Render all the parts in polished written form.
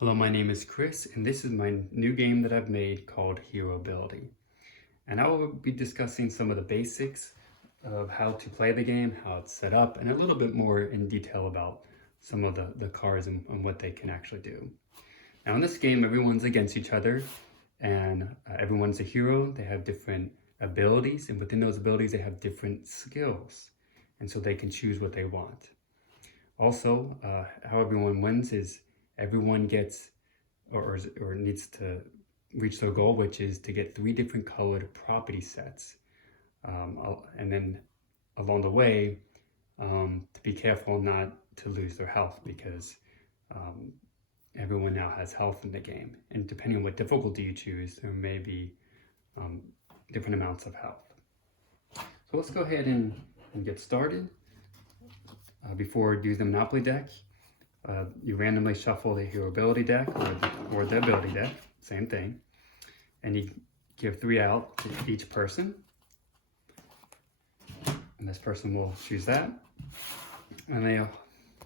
Hello, my name is Chris, and this is my new game that I've made called Herobility. And I will be discussing some of the basics of how to play the game, how it's set up, and a little bit more in detail about some of the cards and what they can actually do. Now in this game, everyone's against each other, and everyone's a hero. They have different abilities, and within those abilities, they have different skills. And so they can choose what they want. Also, how everyone wins is everyone gets or needs to reach their goal, which is to get 3 different colored property sets. And then along the way, to be careful not to lose their health, because everyone now has health in the game. And depending on what difficulty you choose, there may be different amounts of health. So let's go ahead and get started. Before using the Monopoly deck, you randomly shuffle the Herobility deck or the Ability deck, same thing, and you give 3 out to each person, and this person will choose that, and they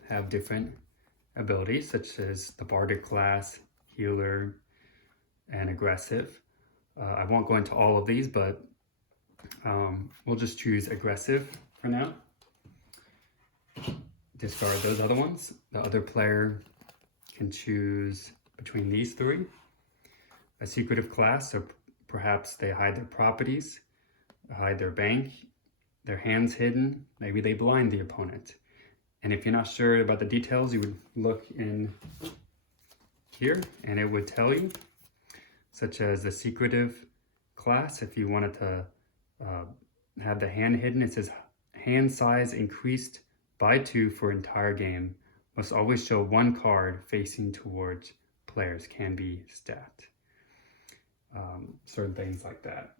have different abilities such as the Bardic class, Healer, and Aggressive. I won't go into all of these, but we'll just choose Aggressive for now. Discard those other ones. The other player can choose between these 3. A secretive class, so perhaps they hide their properties, hide their bank, their hands hidden, maybe they blind the opponent. And if you're not sure about the details, you would look in here and it would tell you, such as the secretive class, if you wanted to have the hand hidden, it says hand size increased by 2 for entire game, must always show 1 card facing towards players, can be stacked. Certain things like that.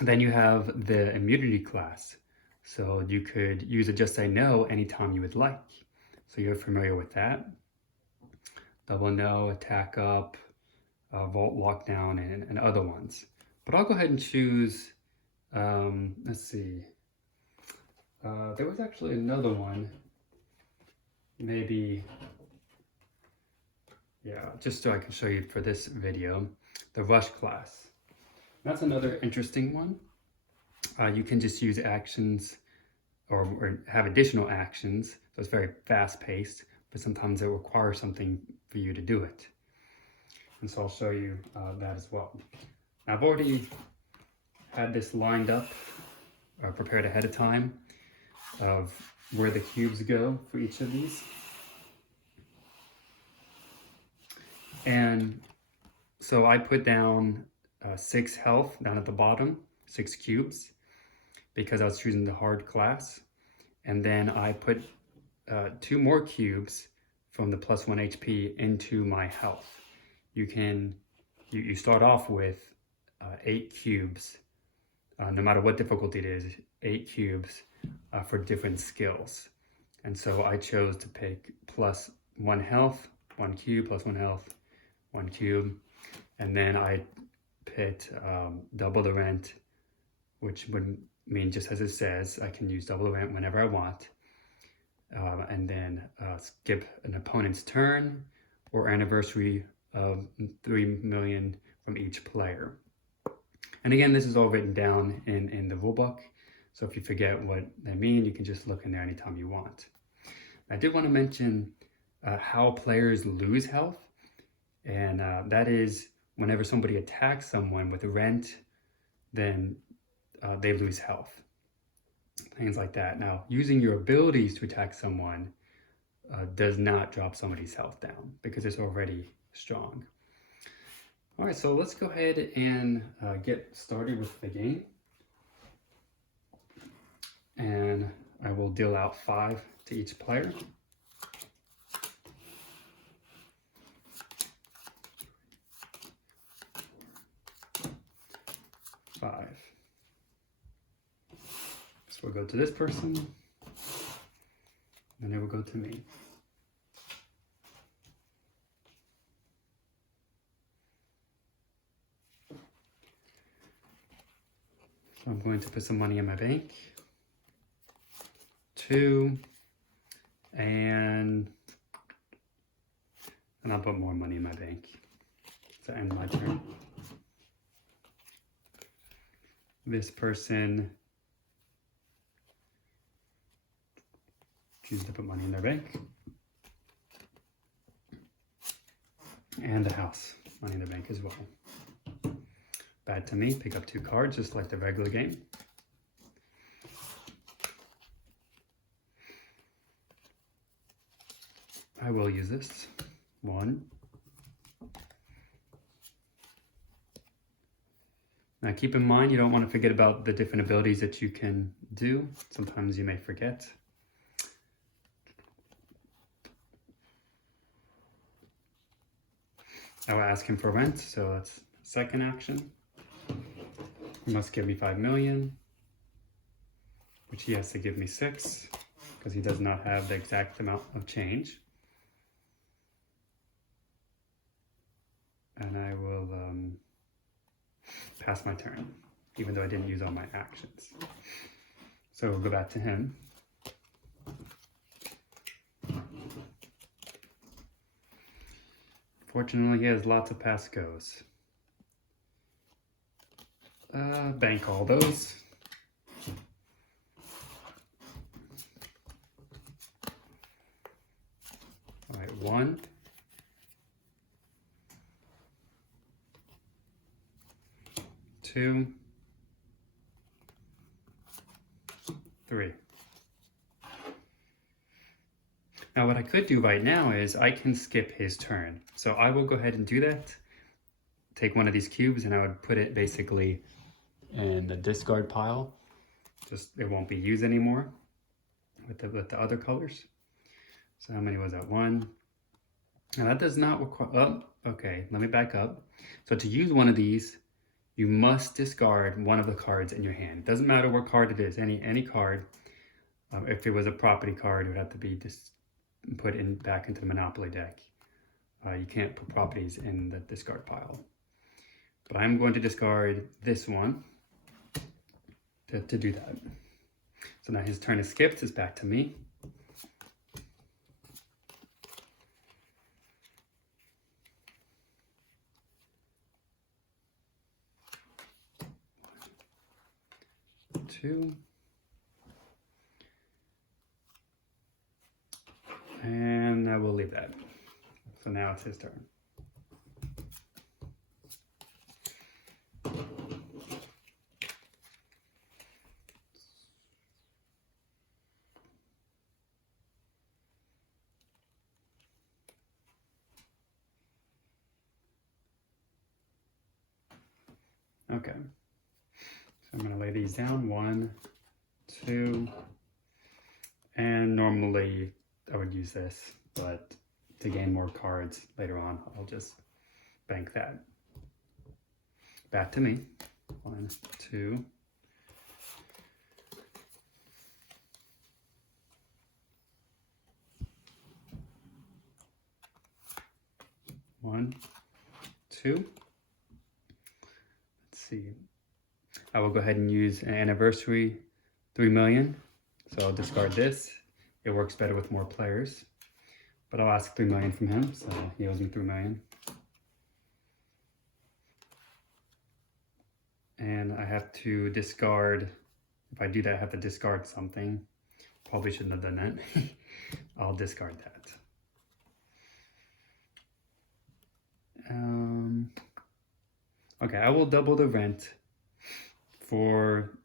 Then you have the immunity class. So you could use a just say no anytime you would like. So you're familiar with that. Double no, attack up, vault lockdown, and other ones. But I'll go ahead and choose, let's see. There was actually another one, maybe, yeah, just so I can show you for this video, the rush class. That's another interesting one. You can just use actions or have additional actions, so it's very fast paced, but sometimes it requires something for you to do it. And so I'll show you that as well. Now, I've already had this lined up, prepared ahead of time, of where the cubes go for each of these. And so I put down 6 health down at the bottom, 6 cubes, because I was choosing the hard class. And then I put 2 more cubes from the +1 HP into my health. You start off with 8 cubes, no matter what difficulty it is, 8 cubes for different skills. And so I chose to pick +1 health, 1 cube, +1 health, 1 cube. And then I picked double the rent, which would mean, just as it says, I can use double the rent whenever I want. And then skip an opponent's turn or anniversary of 3 million from each player. And again, this is all written down in the rulebook. So if you forget what they mean, you can just look in there anytime you want. I did want to mention how players lose health. And that is whenever somebody attacks someone with a rent, then they lose health. Things like that. Now, using your abilities to attack someone does not drop somebody's health down because it's already strong. All right, so let's go ahead and get started with the game. And I will deal out 5 to each player. So we'll go to this person, and it will go to me. So I'm going to put some money in my bank. 2, and And I'll put more money in my bank to end my turn. This person chooses to put money in their bank. And the house, money in the bank as well. Bad to me, pick up 2 cards just like the regular game. I will use this. 1. Now keep in mind, you don't want to forget about the different abilities that you can do. Sometimes you may forget. I will ask him for rent, so that's second action. He must give me 5 million, which he has to give me 6, because he does not have the exact amount of change. And I will pass my turn, even though I didn't use all my actions. So we'll go back to him. Fortunately, he has lots of pass goes. Bank all those. All right, 1. 2. 3. Now what I could do right now is I can skip his turn. So I will go ahead and do that. Take one of these cubes and I would put it basically in the discard pile. Just it won't be used anymore with the other colors. So how many was that? 1. Now that does not require, oh, okay, let me back up. So to use one of these, you must discard one of the cards in your hand. It doesn't matter what card it is, any card. If it was a property card, it would have to be put in back into the Monopoly deck. You can't put properties in the discard pile. But I'm going to discard this one to do that. So now his turn is skipped, it's back to me. Two. And I will leave that. So now it's his turn. Okay. So I'm going to lay these down. 1, 2. And normally I would use this, but to gain more cards later on, I'll just bank that. Back to me. 1, 2. 1, 2. Let's see. I will go ahead and use an anniversary 3 million. So I'll discard this. It works better with more players. But I'll ask 3 million from him, so he owes me 3 million. And I have to discard, if I do that, I have to discard something. Probably shouldn't have done that. I'll discard that. Okay, I will double the rent for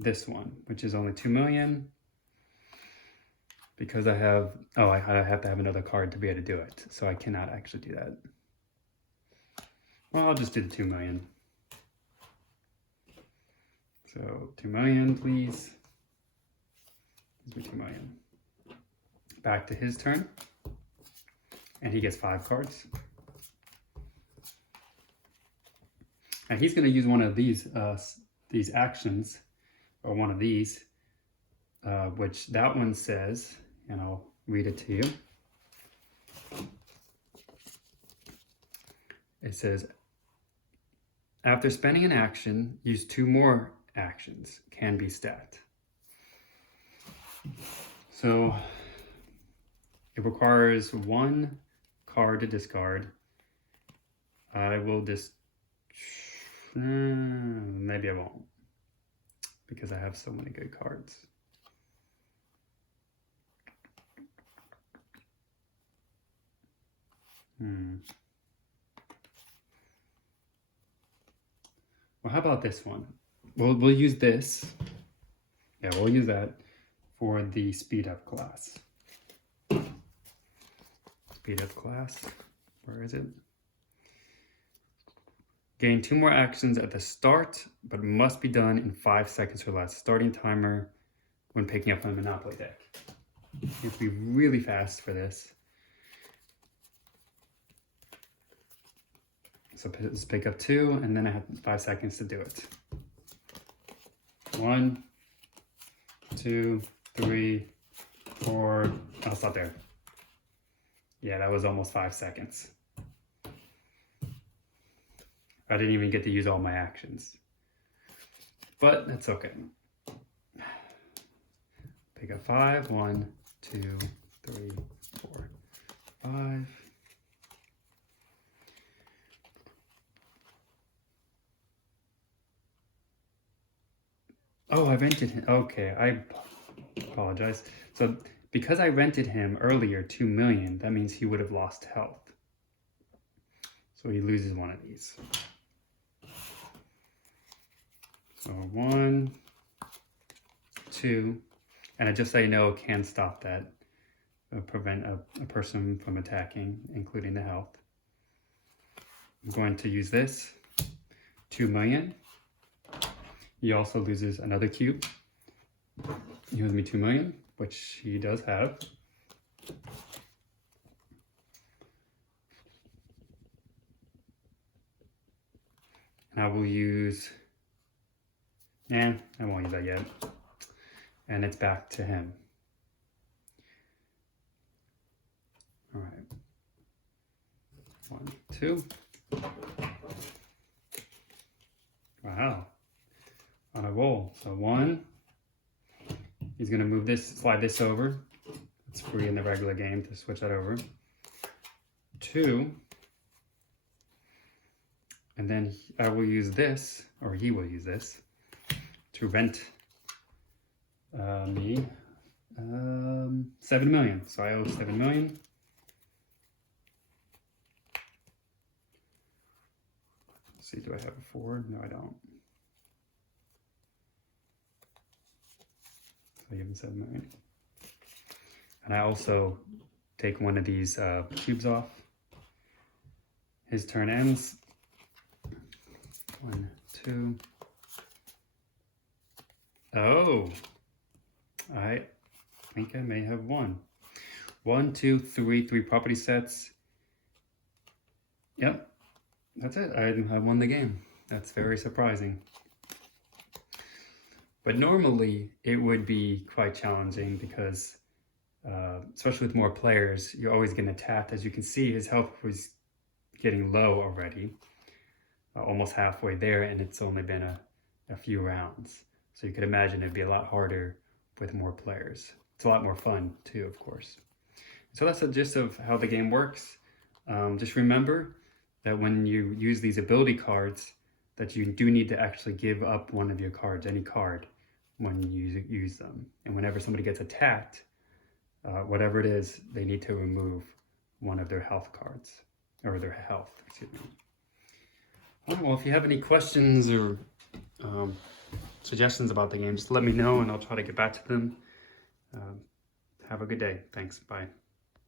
this one, which is only 2 million. Because I have, oh, I have to have another card to be able to do it. So I cannot actually do that. Well, I'll just do the 2 million. So 2 million, please. Gives me 2 million. Back to his turn. And he gets 5 cards. And he's going to use one of these actions, or one of these, which that one says, and I'll read it to you. It says, after spending an action, use 2 more actions, can be stacked. So It requires 1 card to discard. I will just... maybe I won't, because I have so many good cards. Well, how about this one? We'll use this. Yeah, we'll use that for the speed up class. Speed up class. Where is it? Gain 2 more actions at the start, but must be done in 5 seconds or less. Starting timer when picking up a Monopoly deck. You have to be really fast for this. So let's pick up 2, and then I have 5 seconds to do it. 1, 2, 3, 4. I'll stop there. Yeah, that was almost 5 seconds. I didn't even get to use all my actions. But that's okay. Pick up 5. 1, 2, 3, 4, 5. Oh, I rented him. Okay, I apologize. So because I rented him earlier 2 million, that means he would have lost health. So he loses one of these. So 1, 2, and just so you know, can stop that. Prevent a person from attacking, including the health. I'm going to use this. 2 million. He also loses another cube. He owes me 2 million, which he does have. And I will use... I won't use that yet. And it's back to him. All right. 1, 2. Wow. On a roll. So 1. He's going to move this, slide this over. It's free in the regular game to switch that over. 2. And then I will use this, or he will use this, to rent me 7 million. So I owe 7 million. Let's see, do I have a forward? No, I don't. So I give him 7 million. And I also take one of these cubes off. His turn ends. 1, 2. Oh, I think I may have won. 1, 2, 3 property sets. Yep, that's it. I won the game. That's very surprising. But normally it would be quite challenging because, especially with more players, you're always getting attacked. As you can see, his health was getting low already, almost halfway there, and it's only been a few rounds. So you could imagine it'd be a lot harder with more players. It's a lot more fun too, of course. So that's the gist of how the game works. Just remember that when you use these ability cards, that you do need to actually give up one of your cards, any card, when you use them. And whenever somebody gets attacked, whatever it is, they need to remove one of their health cards, or their health, excuse me. Well, if you have any questions or suggestions about the game, just let me know and I'll try to get back to them. Have a good day. Thanks. Bye.